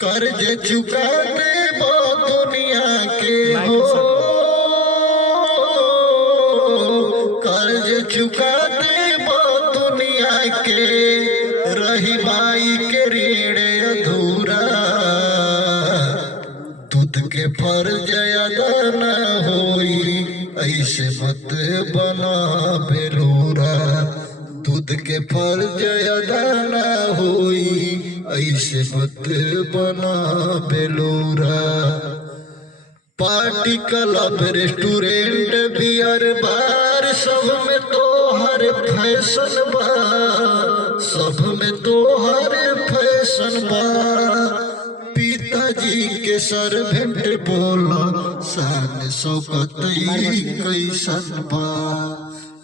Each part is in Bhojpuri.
कर्ज चुकाने वो दुनिया के हो, कर्ज चुकाने वो दुनिया के, रही माई के ऋण अधूरा, दूध के फर्ज अदा न होई, ऐसे मत बना बेलूरा। दूध के फर्ज अदा न होई, ऐसे मत बना बेलूरा। Party club restaurant beer bar सब में तो हर फैशन बा, सब में तो हर फैशन बा। पिताजी के सर्वेंट बोला शान शौकत कैसन बा,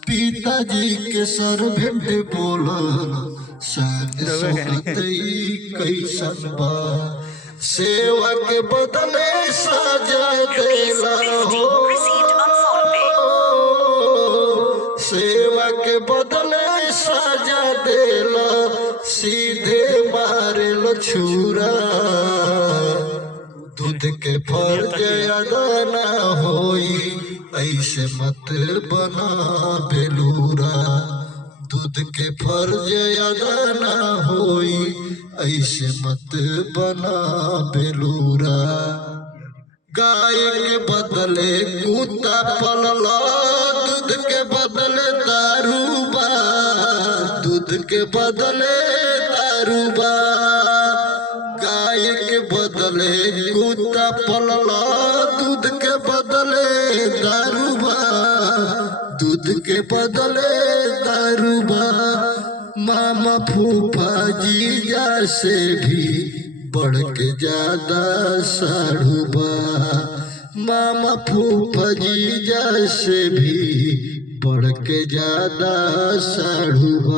पिताजी के सर्वेंट बोला शान शौकत कैसन बा। सेवा के बदले साजा देला हो, सेवा के बदले साजा देला, सीधे मारेलो छुरा। दूध के फर्ज अदा न होई, ऐसे मत बना बेलूरा। दूध के फर्ज अदा न होई, ऐसे मत बना बेलूरा। गाय के बदले कुत्ता पलला, दूध के बदले दारू बा, दूध के बदले दारू बा। गाय के बदले कुत्ता पलला, दूध के बदले दारू बा, दूध के बदले दारू बा। मामा फूफा जीजा से भी बढ़ के ज्यादा साढ़ू बा, मामा फूफा जीजा से भी बढ़ के ज्यादा साढ़ू बा।